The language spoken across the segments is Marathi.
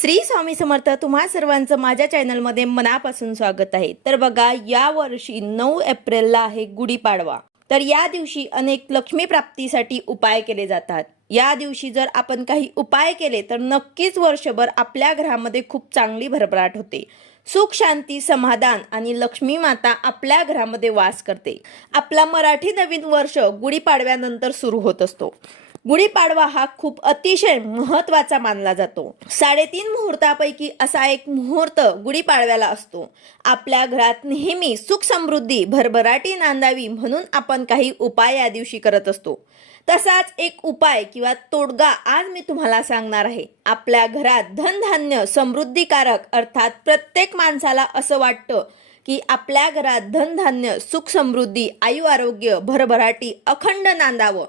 श्री स्वामी समर्थ तुम्हा सर्वांचं माझ्या चॅनलमध्ये मनापासून स्वागत आहे. तर बघा या वर्षी नऊ एप्रिलला आहे गुढीपाडवा. तर या दिवशी अनेक लक्ष्मी प्राप्तीसाठी उपाय केले जातात. या दिवशी जर आपण काही उपाय केले तर नक्कीच वर्षभर आपल्या घरामध्ये खूप चांगली भरभराट होते. सुख शांती समाधान आणि लक्ष्मी माता आपल्या घरामध्ये वास करते. आपला मराठी नवीन वर्ष गुढीपाडव्यानंतर सुरू होत असतो. गुढीपाडवा हा खूप अतिशय महत्त्वाचा मानला जातो. साडेतीन मुहूर्तापैकी असा एक मुहूर्त गुढीपाडव्याला असतो. आपल्या घरात नेहमी सुख समृद्धी भरभराटी नांदावी म्हणून आपण काही उपाय या दिवशी करत असतो. तसाच एक उपाय किंवा तोडगा आज मी तुम्हाला सांगणार आहे. आपल्या घरात धनधान्य समृद्धीकारक अर्थात प्रत्येक माणसाला असं वाटतं की आपल्या घरात धनधान्य सुख समृद्धी आयु आरोग्य भरभराटी अखंड नांदावं.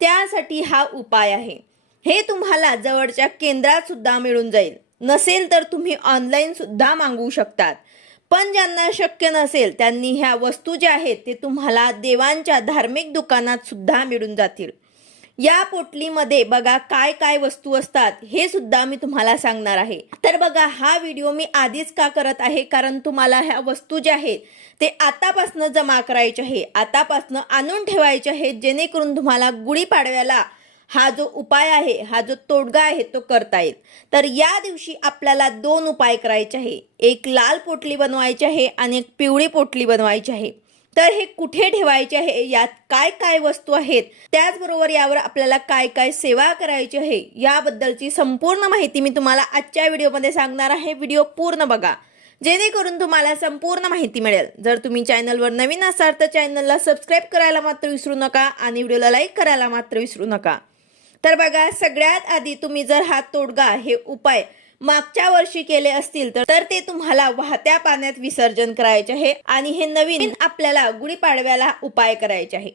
त्यासाठी हा उपाय आहे. हे तुम्हाला जवळच्या केंद्रात सुद्धा मिळून जाईल. नसेल तर तुम्ही ऑनलाईन सुद्धा मागवू शकतात. पण ज्यांना शक्य नसेल त्यांनी ह्या वस्तू ज्या आहेत ते तुम्हाला देवांच्या धार्मिक दुकानात सुद्धा मिळून जातील. या पोटलीमध्ये बघा काय काय वस्तू असतात हे सुद्धा मी तुम्हाला सांगणार आहे. तर बघा हा व्हिडिओ मी आधीच का करत आहे? कारण तुम्हाला ह्या वस्तू ज्या आहेत ते आतापासनं जमा करायचे आहे. आतापासनं आणून ठेवायचे आहेत जेणेकरून तुम्हाला गुढीपाडव्याला हा जो उपाय आहे हा जो तोडगा आहे तो करता येईल. तर या दिवशी आपल्याला दोन उपाय करायचे आहे. एक लाल पोटली बनवायची आहे आणि एक पिवळी पोटली बनवायची आहे. तर हे कुठे ठेवायचे आहे? यात काय काय वस्तू आहेत? त्याचबरोबर यावर आपल्याला काय काय सेवा करायची आहे? याबद्दलची संपूर्ण माहिती मी तुम्हाला आजच्या व्हिडिओमध्ये सांगणार आहे. व्हिडिओ पूर्ण बघा. जेणेकरून तुम्हाला संपूर्ण माहिती मिळेल. जर तुम्ही चॅनलवर नवीन असाल तर चॅनलला सबस्क्राईब करायला मात्र विसरू नका आणि व्हिडिओला लाईक करायला मात्र विसरू नका. तर बघा सगळ्यात आधी तुम्ही जर हा तोडगा हे उपाय मागच्या वर्षी केले असतील तर ते तुम्हाला वाहत्या पाण्यात विसर्जन करायचे आहे आणि हे नवीन आपल्याला गुढीपाडव्याला उपाय करायचे आहे.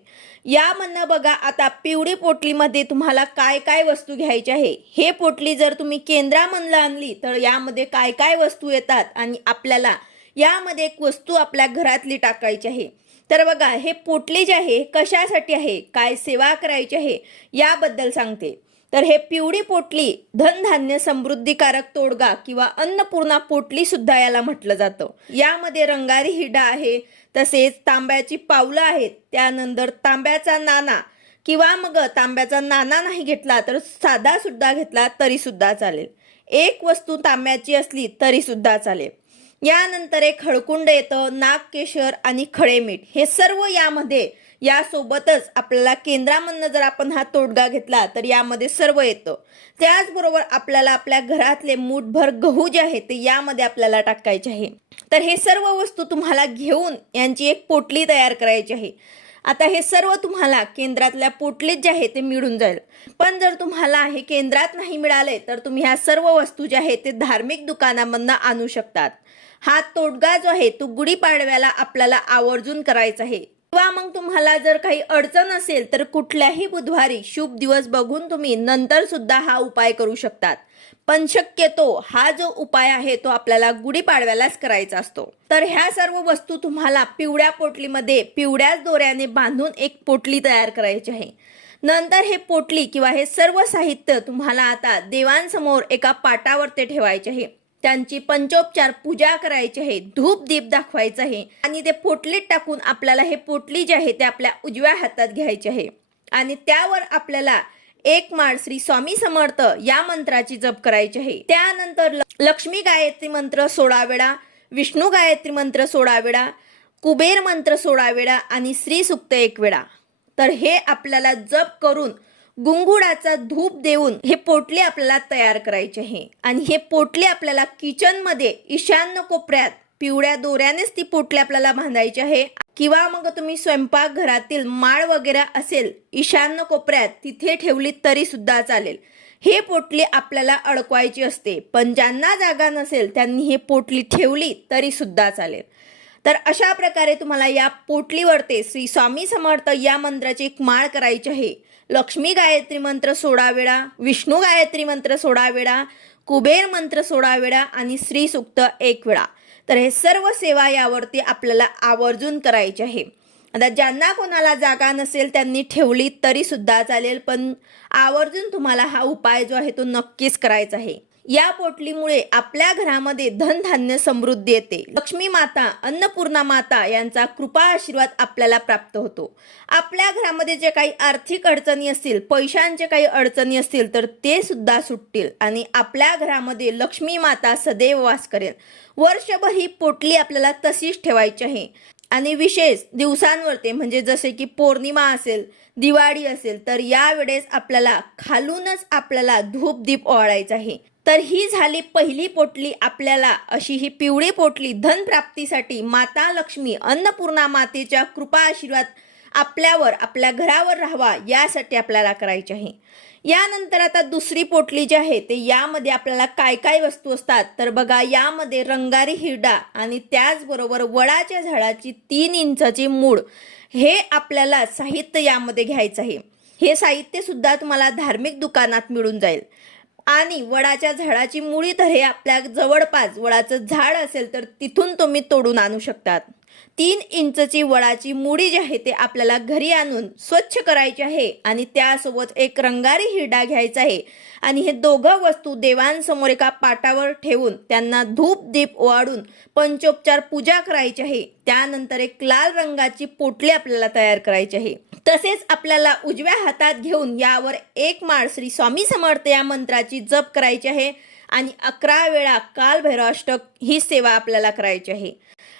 यामधनं बघा आता पिवळी पोटलीमध्ये तुम्हाला काय काय वस्तू घ्यायची आहे? हे पोटली जर तुम्ही केंद्रामधलं आणली तर यामध्ये काय काय वस्तू येतात आणि आपल्याला यामध्ये एक वस्तू आपल्या घरातली टाकायची आहे. तर बघा हे पोटली जे आहे कशासाठी आहे? काय सेवा करायची आहे? याबद्दल सांगते. तर हे पिवळी पोटली धनधान्य समृद्धीकारक तोडगा किंवा अन्नपूर्णा पोटली सुद्धा याला म्हटलं जातं. यामध्ये रंगारी हिडा आहे तसेच तांब्याची पावलं आहेत. त्यानंतर तांब्याचा नाना किंवा मग तांब्याचा नाना नाही घेतला तर साधा सुद्धा घेतला तरी सुद्धा चालेल. एक वस्तू तांब्याची असली तरी सुद्धा चालेल. यानंतर एक हळकुंड येतं नाग केशर आणि खडे मीठ हे सर्व यामध्ये यासोबतच आपल्याला केंद्रामधनं जर आपण हा तोडगा घेतला तर यामध्ये सर्व येतं. त्याचबरोबर आपल्याला आपल्या घरातले मूठभर गहू जे आहे ते यामध्ये आपल्याला टाकायचे आहे. तर हे सर्व वस्तू तुम्हाला घेऊन यांची एक पोटली तयार करायची आहे. आता हे सर्व तुम्हाला केंद्रातल्या पोटलीत जे आहे ते मिळून जाईल. पण जर तुम्हाला हे केंद्रात नाही मिळाले तर तुम्ही ह्या सर्व वस्तू ज्या आहेत ते धार्मिक दुकानामधनं आणू शकतात. हा तोडगा जो आहे तो गुढीपाडव्याला आपल्याला आवर्जून करायचा आहे. किंवा मग तुम्हाला जर काही अडचण असेल तर कुठल्याही बुधवारी शुभ दिवस बघून तुम्ही नंतर सुद्धा हा उपाय करू शकतात. पण शक्यतो हा जो उपाय आहे तो आपल्याला गुढीपाडव्यालाच करायचा असतो. तर ह्या सर्व वस्तू तुम्हाला पिवळ्या पोटलीमध्ये पिवळ्याच दोऱ्याने बांधून एक पोटली तयार करायची आहे. नंतर हे पोटली किंवा हे सर्व साहित्य तुम्हाला आता देवांसमोर एका पाटावर ते ठेवायचे आहे. त्यांची पंचोपचार पूजा करायची आहे धूप दीप दाखवायचं आहे आणि ते पोटलीत टाकून आपल्याला हे पोटली जे आहे ते आपल्या उजव्या हातात घ्यायचे आहे. आणि त्यावर आपल्याला एक माळ श्री स्वामी समर्थ या मंत्राची जप करायची आहे. त्यानंतर लक्ष्मी गायत्री मंत्र सोळा वेळा विष्णू गायत्री मंत्र सोळा वेळा कुबेर मंत्र सोळा वेळा आणि श्री सुक्त एक वेळा. तर हे आपल्याला जप करून गुंगुडाचा धूप देऊन हे पोटली आपल्याला तयार करायचे आहे. आणि हे पोटले आपल्याला किचनमध्ये ईशान्य कोपऱ्यात पिवळ्या दोऱ्यानेच ती पोटली आपल्याला बांधायची आहे. किंवा मग तुम्ही स्वयंपाक घरातील माळ वगैरे असेल ईशान्य कोपऱ्यात तिथे ठेवली तरी सुद्धा चालेल. हे पोटली आपल्याला अडकवायची असते पण ज्यांना जागा नसेल त्यांनी हे पोटली ठेवली तरी सुद्धा चालेल. तर अशा प्रकारे तुम्हाला या पोटलीवरती श्री स्वामी समर्थ या मंत्राची एक माळ करायची आहे. लक्ष्मी गायत्री मंत्र सोळा वेळा विष्णू गायत्री मंत्र सोळा वेळा कुबेर मंत्र सोळा वेळा आणि श्री सुक्त एक वेळा तर हे सर्व सेवा यावरती आपल्याला आवर्जून करायचे आहे. आता ज्यांना कोणाला जागा नसेल त्यांनी ठेवली तरी सुद्धा चालेल पण आवर्जून तुम्हाला हा उपाय जो आहे तो नक्कीच करायचा आहे. या पोटलीमुळे आपल्या घरामध्ये धनधान्य समृद्धी येते. लक्ष्मी माता अन्नपूर्णा माता यांचा कृपा आशीर्वाद आपल्याला प्राप्त होतो. आपल्या घरामध्ये जे काही आर्थिक अडचणी असतील पैशांचे काही अडचणी असतील तर ते सुद्धा सुटतील आणि आपल्या घरामध्ये लक्ष्मी माता सदैव वास करेल. वर्षभर ही पोटली आपल्याला तशीच ठेवायची आहे. आणि विशेष दिवसांवरती म्हणजे जसे की पौर्णिमा असेल दिवाळी असेल तर यावेळेस आपल्याला खालूनच आपल्याला धूप दीप ओवाळायचा आहे. तर ही झाली पहिली पोटली आपल्याला. अशी ही पिवळी पोटली धनप्राप्तीसाठी माता लक्ष्मी अन्नपूर्णा मातेच्या कृपा आशीर्वाद आपल्यावर आपल्या घरावर राहावा यासाठी आपल्याला करायचे आहे. यानंतर आता दुसरी पोटली जी आहे ते यामध्ये आपल्याला काय काय वस्तू असतात? तर बघा यामध्ये रंगारी हिरडा आणि त्याचबरोबर वडाच्या झाडाची तीन इंचाची मूळ. हे आपल्याला साहित्य यामध्ये घ्यायचं आहे. हे साहित्य सुद्धा तुम्हाला धार्मिक दुकानात मिळून जाईल. आणि वडाच्या झाडाची मुळी तर हे आपल्या जवळपास. वडाचं झाड असेल तर तिथून तुम्ही तोडून आणू शकतात. तीन इंचची वडाची मुळी जी आहे ते आपल्याला घरी आणून स्वच्छ करायची आहे आणि त्यासोबत एक रंगारी हिरडा घ्यायचा आहे. आणि हे दोघं वस्तू देवांसमोर एका पाटावर ठेवून त्यांना धूप दीप ओवाडून पंचोपचार पूजा करायची आहे. त्यानंतर एक लाल रंगाची पोटली आपल्याला तयार करायची आहे. तसेच आपल्याला उजव्या हातात घेऊन यावर एक माळ श्री स्वामी समर्थ या मंत्राची जप करायची आहे. आणि अकरा वेळा कालभैरवाष्टक ही सेवा आपल्याला करायची आहे.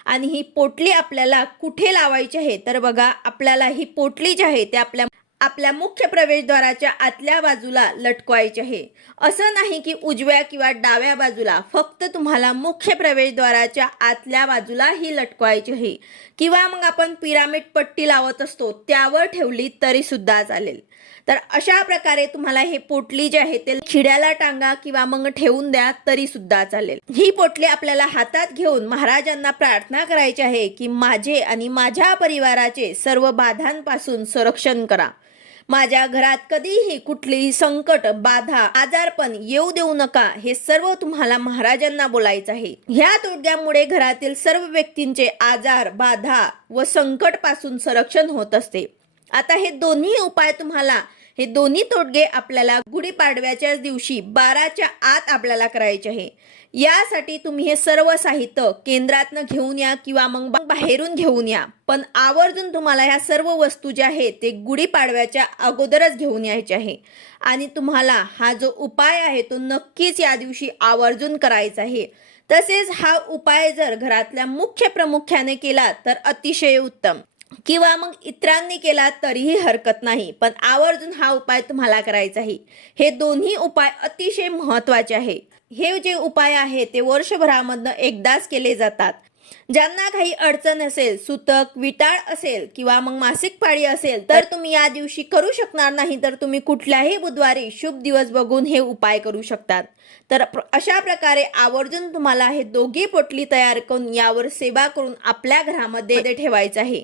आणि ही पोटली आपल्याला कुठे लावायची आहे? तर बघा आपल्याला ही पोटली जी आहे ते आपल्या आपल्या मुख्य प्रवेशद्वाराच्या आतल्या बाजूला लटकवायचे आहे. असं नाही की उजव्या किंवा डाव्या बाजूला फक्त तुम्हाला मुख्य प्रवेशद्वाराच्या आतल्या बाजूला ही लटकवायची आहे. किंवा मग आपण पिरामिड पट्टी लावत असतो त्यावर ठेवली तरी सुद्धा चालेल. तर अशा प्रकारे तुम्हाला हे पोटली जे आहे ते खिड्याला टांगा किंवा मग ठेवून द्या तरी सुद्धा चालेल. ही पोटली आपल्याला हातात घेऊन महाराजांना प्रार्थना करायची आहे की माझे आणि माझ्या परिवाराचे सर्व बाधांपासून संरक्षण करा. माझ्या घरात कधीही कुठलीही संकट बाधा आजारपण येऊ देऊ नका हे सर्व तुम्हाला महाराजांना बोलायचं आहे. ह्या तोडग्यामुळे घरातील सर्व व्यक्तींचे आजार बाधा व संकटपासून संरक्षण होत असते. आता हे दोन्ही उपाय तुम्हाला हे दोन्ही तोडगे आपल्याला गुढीपाडव्याच्या दिवशी बाराच्या आत आपल्याला करायचे आहे. यासाठी तुम्ही हे सर्व साहित्य केंद्रातनं घेऊन या किंवा मग बाहेरून घेऊन या. पण आवर्जून तुम्हाला ह्या सर्व वस्तू ज्या आहेत ते गुढीपाडव्याच्या अगोदरच घेऊन यायचे आहे. आणि तुम्हाला हा जो उपाय आहे तो नक्कीच या दिवशी आवर्जून करायचा आहे. तसेच हा उपाय जर घरातल्या मुख्य प्रमुख्याने केला तर अतिशय उत्तम. किंवा मग इतरांनी केला तरीही हरकत नाही. पण आवर्जून हा उपाय तुम्हाला करायचा आहे. हे दोन्ही उपाय अतिशय महत्त्वाचे आहे. हे जे उपाय आहे ते वर्षभरामधनं एकदाच केले जातात. ज्यांना काही अडचण असेल सुतक विटाळ असेल किंवा मग मासिक पाळी असेल तर तुम्ही या दिवशी करू शकणार नाही तर तुम्ही कुठल्याही बुधवारी शुभ दिवस बघून हे उपाय करू शकतात. तर अशा प्रकारे आवर्जून तुम्हाला हे दोघी पोटली तयार करून यावर सेवा करून आपल्या घरामध्ये ठेवायचं आहे.